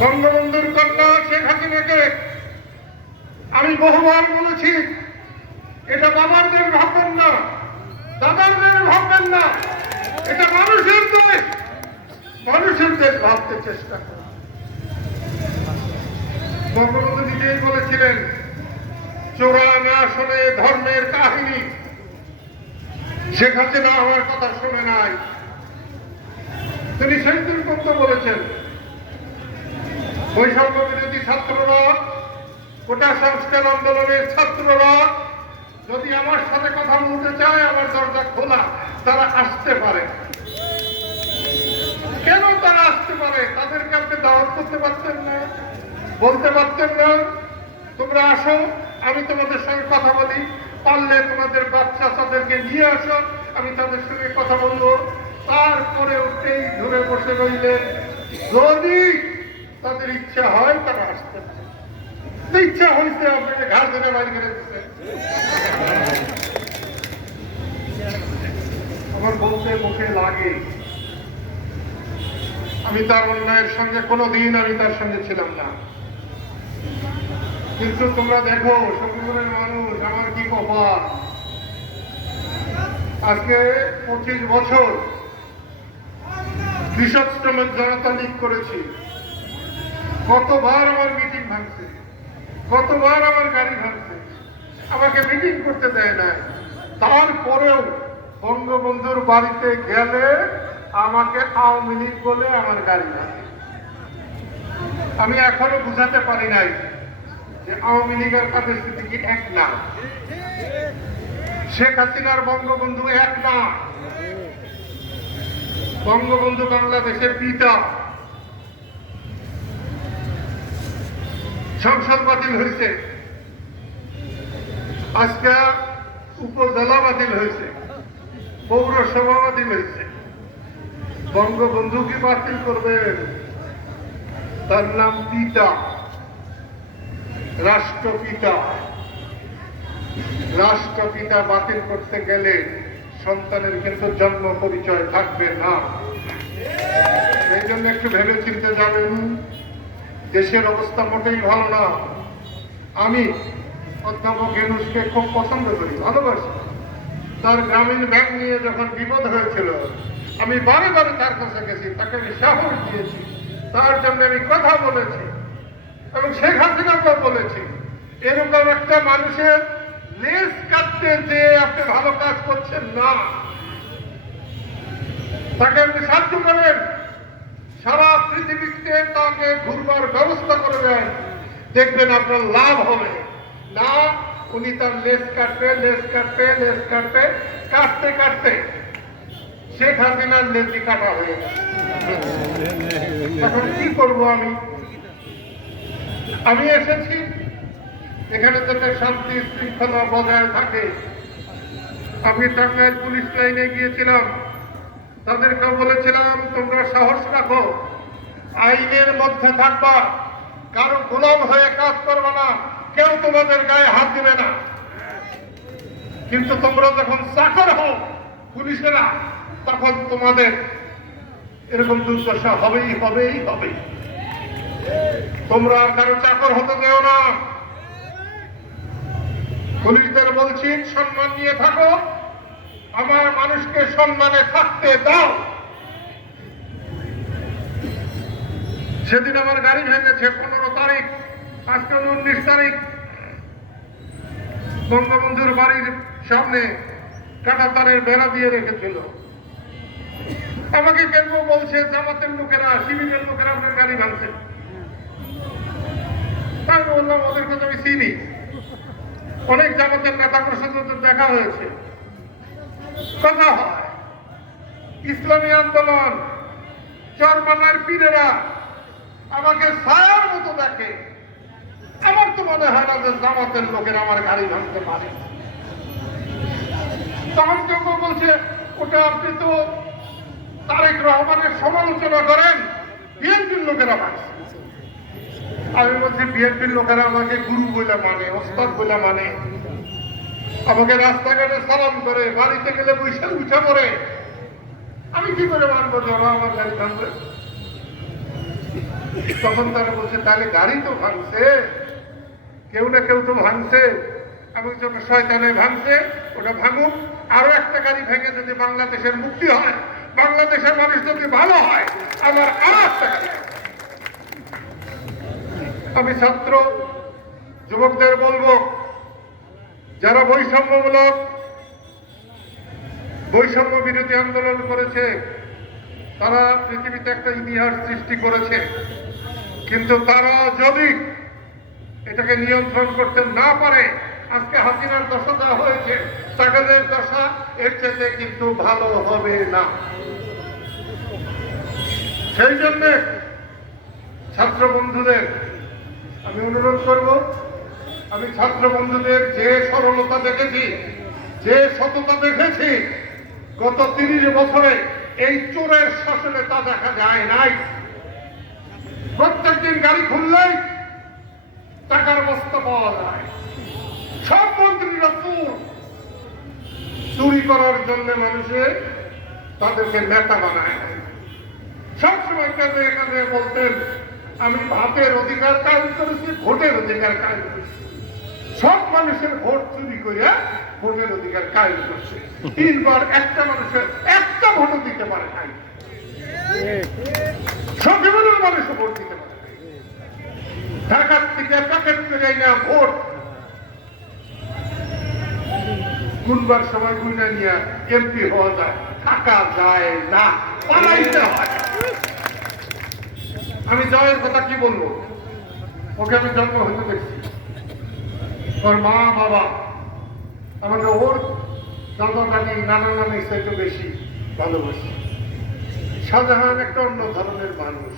বঙ্গবন্ধুর কন্যা শেখ হাসিনাকে আমি বহুবার বলেছি, এটা বাবারদের ভাববেন না দাদারদের ভাববেন না, এটা মানুষের দেশ মানুষের দেশ ভাবতে চেষ্টা করুন। বঙ্গবন্ধু নিজেই বলেছিলেন, চোরা না শোনে ধর্মের কাহিনী। শেখ হাসিনা আমার কথা শুনে নাই। তিনি সেই দিন করতে বলেছেন, বৈষম্য বিরোধী ছাত্ররা, গোটা সংস্কার আন্দোলনের ছাত্ররা, যদি আমার সাথে কথা বলতে চায়, আমার দরজা খোলা, তারা আসতে পারে। কেন তারা আসতে পারে? তাদেরকে আপনি দাওয়াত করতে পারতেন না। বলতে পারতেন না, তোমরা আসো, আমি তোমাদের সঙ্গে কথা বলি। পারলে তোমাদের বাচ্চা তাদেরকে নিয়ে আসো, আমি তাদের সঙ্গে কথা বলব। তারপরে উঠেই ধরে বসে রইলেন যদি তাদের ইচ্ছা হয় তারা আসতে ইচ্ছা হয়েছে আপনাকে ঘাড় ধরে বাড়ি করে দিচ্ছে আমার বলতে মুখে লাগে, আমি তার অন্যায়ের সঙ্গে কোনোদিন আমি তার সঙ্গে ছিলাম না। কিন্তু তোমরা দেখো শক্তিপুরের মানুষ, আমার কি কপাল? আজকে পঁচিশ বছর কৃষক শ্রমের জনতা লীগ করেছি। কতবার আমার মিটিং ভাঙছে, কতবার আমার গাড়ি ভাঙছে, আমাকে মিটিং করতে দেয় না তারপরেও বঙ্গবন্ধুর বাড়িতে গেলে আমাকে আওয়ামী লীগ বলে আমার গাড়ি ভাঙে। আমি এখনও বুঝাতে পারি নাই যে আওয়ামী লীগের কাদের কি এক না। শেখ হাসিনার বঙ্গবন্ধু এক না। বঙ্গবন্ধু বাংলাদেশের পিতা। সংসদ বাতিল হয়েছে। আজকে উপজেলা বাতিল হয়েছে। পৌরসভা বাতিল হয়েছে। বঙ্গবন্ধু কি বাতিল করবেন তার নাম পিতা। রাষ্ট্রপিতা। রাষ্ট্রপিতা বাতিল করতে গেলে সন্তানের কিন্তু জন্ম পরিচয় থাকবে না। এই জন্য একটু ভেবে চিনতে যাবেন, দেশের অবস্থা মোটেই ভালো না। আমি অধ্যাপক ইউনুসকে খুব পছন্দ করি, ভালোবাসি। তার গ্রামীণ ব্যাংক নিয়ে যখন বিপদ হয়েছিল, আমি বারে বারে তার কাছে গেছি, তাকে আমি সাহস দিয়েছি। তার জন্য আমি কথা বলেছি এবং শেখ হাসিনাকেও বলেছি, এরকম একটা মানুষের কাটতে আপনি ভালো কাজ করছেন না, তাকে আপনি সারা পৃথিবীতে তাকে ঘুরবার ব্যবস্থা করে দেখবেন আপনার লাভ হবে। না, উনি তার লেস কাটবে লেস কাটবে লেস কাটবে, কাটতে কাটতে। শেখ হাসিনার লেজি কাটা হয়ে গেছে এখন কি করব আমি? আমি এসেছি এখানে যাতে শান্তি শৃঙ্খলা বজায় থাকে। আমি টাঙ্গাইল পুলিশ লাইনে গিয়েছিলাম। তাদেরকে বলেছিলাম, তোমরা সাহস রাখো। আইনের মধ্যে থাকবা। কারও গোলাম হয়ে কাজ করবে না। কেউ তোমাদের গায়ে হাত দিবে না। কিন্তু তোমরা যখন চাকর হও পুলিশেরা, তখন তোমাদের এরকম দুর্দশা হবেই হবেই হবে তোমরা আর কারও চাকর হতে দেও না। পুলিশদের বলছি, সম্মান নিয়ে থাকো। আমার মানুষকে সম্মানে থাকতে দাও। সেদিন আমার গাড়ি ভেঙেছে, পনেরো তারিখ, আজকে উনিশ তারিখ। বঙ্গবন্ধুর বাড়ির সামনে কাটা তারের বেড়া দিয়ে রেখেছিল। আমাকে কেন বলছে, জামাতের লোকেরা, শিবিরের লোকেরা আপনার গাড়ি ভাঙছে। তাই বললাম ওদের কথা আমি চিনি। অনেক জামাতের নেতাদের সাথে তো দেখা হয়েছে। কথা হয়, ইসলামী আন্দোলন, চরমানার পীরেরা আমাকে ছায়ার মতো দেখে। আমার তো মনে হয় না যে জামাতের লোকের আমার গাড়ি ভাঙতে পারে। তখন কেউ বলছে, ওটা আপনি তো তারেক রহমানের সমালোচনা করেন, বিএনপির লোকেরা ভাঙছে। আমি বলছি, বিএনপির লোকেরা আমাকে গুরু বলে মানে ওস্তাদ বলে মানে। আমাকে রাস্তাঘাটে সালাম করে, বাড়িতে গেলে বৈশাখ উঠে পড়ে। আমি কি করে মানবো জানো আমার গাড়ি ভাঙবে। তখন তারা বলছে, তাহলে গাড়ি তো ভাঙছে। কেউ না কেউ তো ভাঙছে। আমি জন্য শয়তানে ভাঙছে, ওটা ভাঙুক। আরও একটা গাড়ি ভেঙে যদি বাংলাদেশের মুক্তি হয়, বাংলাদেশের মানুষ যদি ভালো হয়, আমার আর একটা গাড়ি। আমি ছাত্র, যুবকদের বলব, যারা বৈষম্যমূলক বৈষম্য বিরোধী আন্দোলন করেছে, তারা পৃথিবীতে একটা ইতিহাস সৃষ্টি করেছে। কিন্তু তারা যদি এটাকে নিয়ন্ত্রণ করতে না পারে, আজকে হাসিনার দশা দেওয়া হয়েছে তাদের দশা, এর চাইতে কিন্তু ভালো হবে না। সেই জন্যে ছাত্র বন্ধুদের আমি অনুরোধ করব, আমি ছাত্র বন্ধুদের যে সরলতা দেখেছি, যে সততা দেখেছি, গত তিরিশ বছরে এই চোরের শাসনে তা দেখা যায় নাই। প্রত্যেকদিন গাড়ি খুললেই টাকার বস্তা পাওয়া যায়। সব মন্ত্রীরা চোর। চুরি করার জন্য মানুষের তাদেরকে নেতা বানায়। সবসময় কাঁদে কাঁদে বলতেন আমি ভাতের অধিকার কায়ন করেছি, ভোটের অধিকার কায়ন করেছি। সব মানুষের ভোট চুরি করে ভোটের অধিকার কায়ন করছে। তিনবার একটা মানুষের একটা ভোটও দিতে পারে নাই। সবগুলোর মানুষ ভোট দিতে পারে। ঢাকার থেকে প্যাকেট করে না ভোট। গুনবার সময় গুনা নিয়ে এমপি হওয়া যায়, থাকা যায় না, পালাইতে হয়। আমি জয়ের কথা কি বলব? ওকে আমি জন্ম হতে দেখছি। ওর মা, বাবা, আমাকে ওর দাদা দাদি নানা নানি সেটু বেশি ভালোবাসি। শাহজাহান একটা অন্য ধরনের মানুষ।